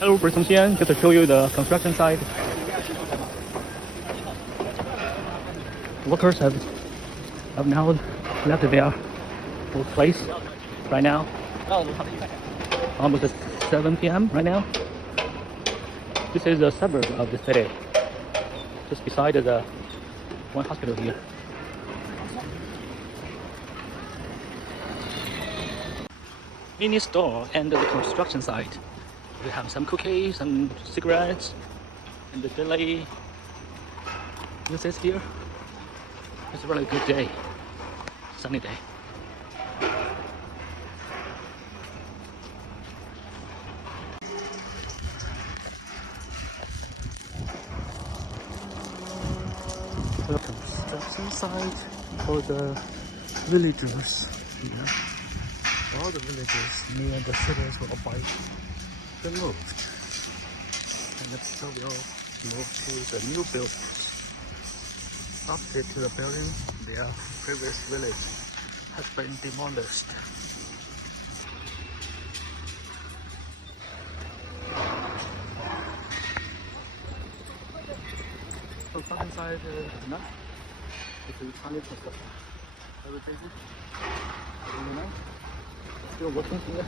Hello, Brisbane Xian. Just to show you the construction site. Workers have now left their workplace right now. Almost 7 p.m. right now. This is a suburb of the city, just beside the one hospital here. Mini store and the construction site. We have some cookies, some cigarettes, and the jelly. This is here. It's a really good day, sunny day. The construction site for the villagers. All the villages near the cities will be moved, and the people will move to the new buildings. Opposite to the building, their previous village has been demolished. So inside enough. It's a tiny construction. Everything. Still working here.